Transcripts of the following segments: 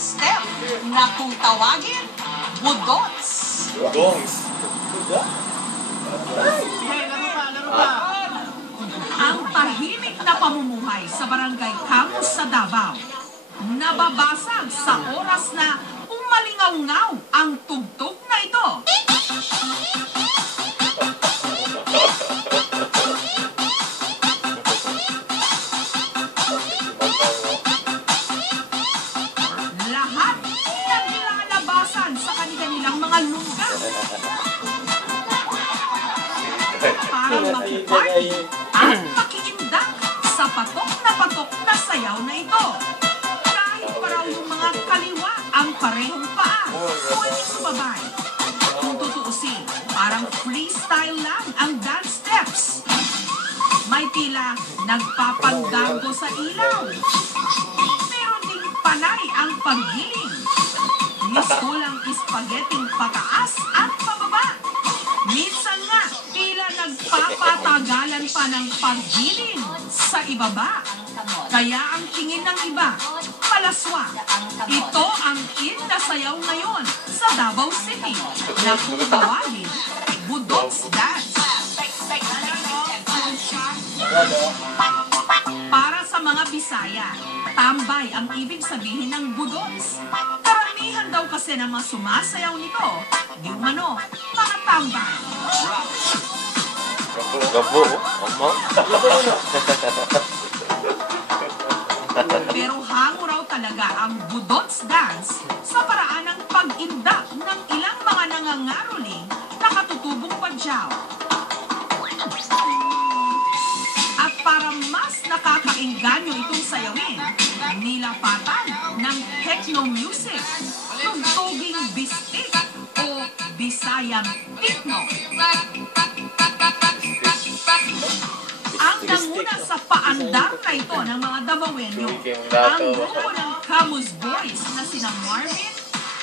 dance step na kung tawagin, budots. Gongs. Ang tahimik na pamumuhay sa Barangay Camus sa Davao, nababasag sa oras na umalingaw-ngaw ang tugtog na ito. Lahat naglalabasan sa kanilang mga lugar. Parang makiparty at makiindak sa patok na sayaw na ito. Kahit pa raw yung mga kaliwa ang parehong paa, pwedeng sumabay. Kung tutuusin, parang freestyle lang ang dance steps. May tila nagpapanggago sa ilaw. Meron ding panay ang paggiling. Gusto lang spaghetting pataas at pababa. Minsan nga, tila nagpapatagalan pa ng paggiling sa ibaba. Kaya ang tingin ng iba, palaswa. Ito ang in na sayaw ngayon sa Davao City na kung tawagin, budots dance. Para sa mga Bisaya, tambay ang ibig sabihin ng budots. Karamihan daw kasi ng mga sumasayaw nito, di umano, mga tambay. Gabo. Pero hango raw talaga ang budots dance sa paraan ng pag-indak ng ilang mga nangangaroling na katutubong padyaw. At para mas nakakainganyo itong sayawin, nilapatan ng techno music, tugtuging bistik o Bisayang Tikno. Ang nanguna sa paandar na ito ng mga Davaoenyo, ang grupo ng Camus Boys na sina Marvin,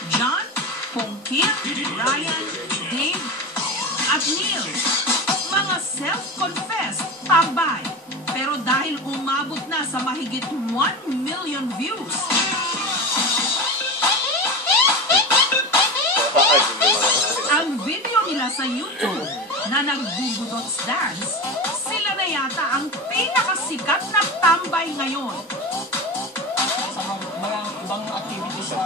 John, Pongkin, Ryan, Dave, at Neil. Mga self-confessed tambay, pero dahil umabot na sa mahigit 1 million views, ang video nila sa YouTube na nagbubudots dance, sila na yata ang pinakasikat na tambay ngayon. Sa mga ibang activities sa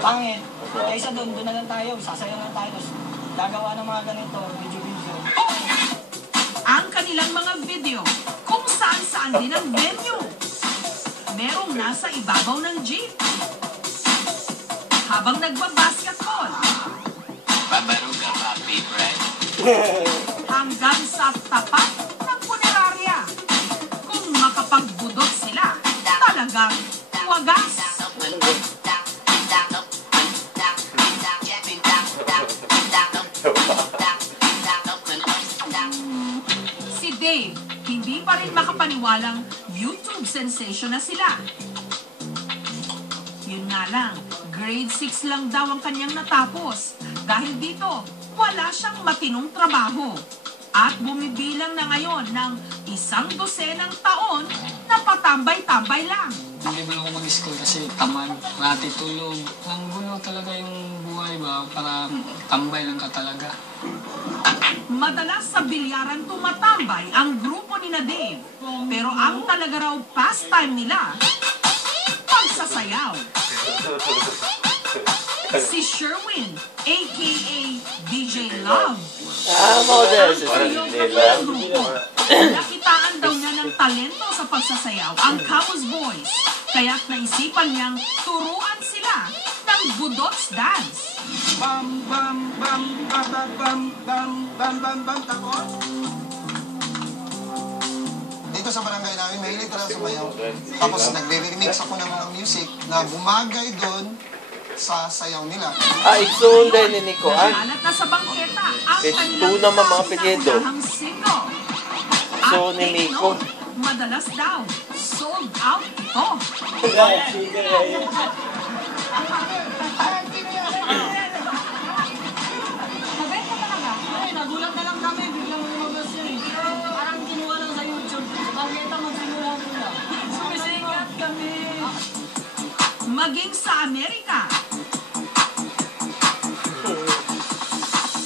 pangit, kaysa doon na lang tayo, sasayaw na tayo, tapos gagawa ng mga ganito, video. Ang kanilang mga video, kung saan-saan din ang venue. Merong nasa ibabaw ng jeep. Habang nagbabasketball. Babaruga pa, favorite. Hanggang sa tapat ng punerarya. Kung makapagbudot sila, talagang wagas. Si Dave, hindi pa rin makapaniwalang YouTube sensation na sila. Yun nga lang, grade 6 lang daw ang kanyang natapos. Dahil dito, wala siyang matinong trabaho. At bumibilang na ngayon ng 100 taon na patambay-tambay lang. Hindi ba ako mag-school kasi tamad, rati tulog. Ang gulo talaga yung buhay ba, para tambay lang ka talaga. Madalas sa bilyaran tumatambay ang grupo ni Dave. Pero ang talaga raw pastime nila, pagsasayaw. Si Sherwin, a.k.a. DJ Love. Model si Ang nila. grupo. Nakitaan daw niya ng talento sa pagsasayaw ang Camus Boys. Kaya't naisipan niyang turuan sila ng budots dance. Bam bam bam bam bam bam bam bam bam takot. Dito sa barangay namin, mahilig talaga sumayaw. Tapos nagre-remix ako ng mga music na bumagay doon sa sayaw nila. Igsoon din ni Nico. Alat na sa bangketa ang Page kanilang 2 naman mga apelyido. kauna-unahang single. So, At ni take Nico. note, madalas daw, sold out ito. Mabenta talaga. Ay, nagulat na lang kami, biglang lumabas yun eh. Parang kinuha lang sa YouTube. Bakit magsimula-mula? Sumisikat kami. maging sa Amerika.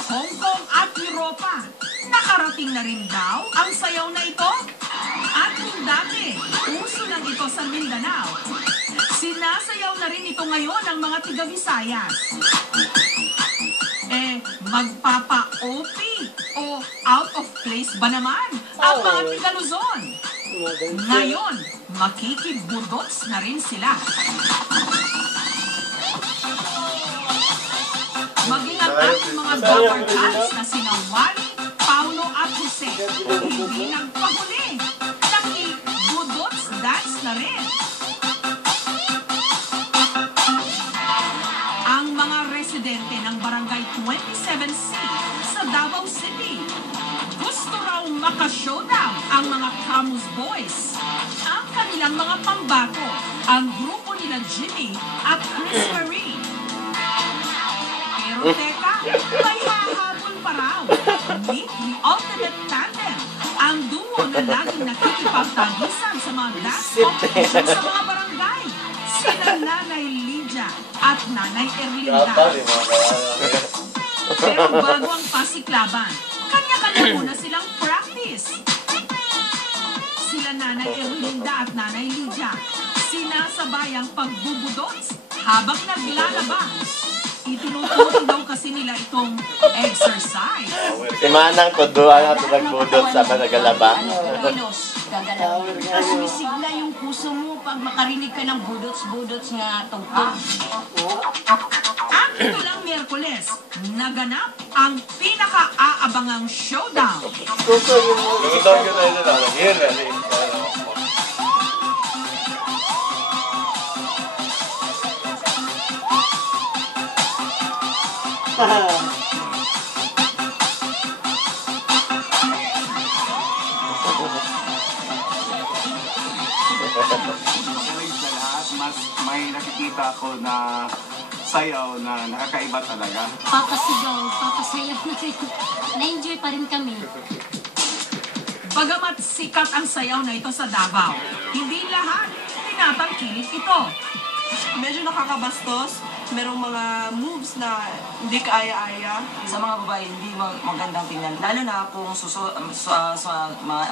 Hong Kong at Europa, nakarating na rin daw ang sayaw na ito. At kung dati, uso lang ito sa Mindanao, sinasayaw na rin ito ngayon ng mga tiga-Visayas. Magpapa-OP o out of place ba naman ang mga tiga-Luzon? Ngayon, makikibudots na rin sila. Maging ang ating mga bumper cats na sina Wally, Paulo at Jose, hindi nagpahuli. Nakibudots dance na rin. Ang mga residente ng Barangay 27C sa Davao City, gusto raw maka-showdown ang mga Camus Boys. Ang kanilang mga pambato, ang grupo nila Jimmy at Chris Marie. Pero teka, may hahabol pa raw. Meet the ultimate tandem, ang duo na laging nakikipagtagisan sa mga dance competition sa mga barangay. Sina Nanay Lydia at Nanay Erlinda. Pero bago ang pasiklaban, kanya-kanya muna silang practice. Sila Nanay Erlinda at Nanay Lydia, sinasabay ang pagbubudots habang naglalaba. Itinuturo daw kasi nila itong exercise. Si Manang tuduan at nagbudot sa nagalaba. Kilos, gagalaw. Sumisigla yung puso mo pag makarinig ka ng budots-budots nga tugtog. At ito lang Miyerkules, naganap ang pinaka-aabangang showdown. Sa lahat, mas may nakikita ako na sayaw na nakakaiba talaga. Papasigaw, papasayaw na rin. Na-enjoy pa rin kami. Bagamat sikat ang sayaw na ito sa Davao, hindi lahat tinatangkilik ito. Medyo nakakabastos. Merong mga moves na hindi kaaya-aya. Sa mga babae, hindi magandang tingnan. Lalo na kung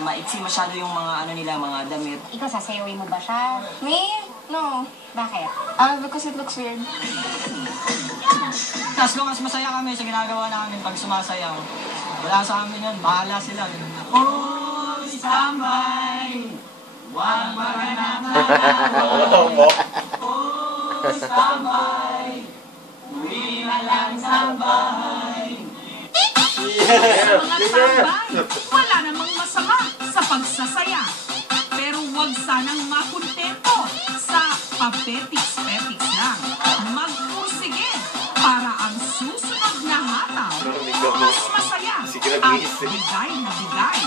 maiksi masyado yung mga ano nila, mga damit. Ikaw, sasayawin mo ba siya? Me? No. Bakit? Because it looks weird. As long as masaya kami sa ginagawa namin pag sumasayaw, wala sa amin yun, bahala sila. Oh, standby! Huwag maganap na Oh, standby! Uwi na lang sa bahay. Sa mga tambay, wala namang masama sa pagsasaya. Pero huwag sanang makontento sa papetiks-petiks lang. Magpursige para ang susunod na hataw mas masaya at bigay na bigay.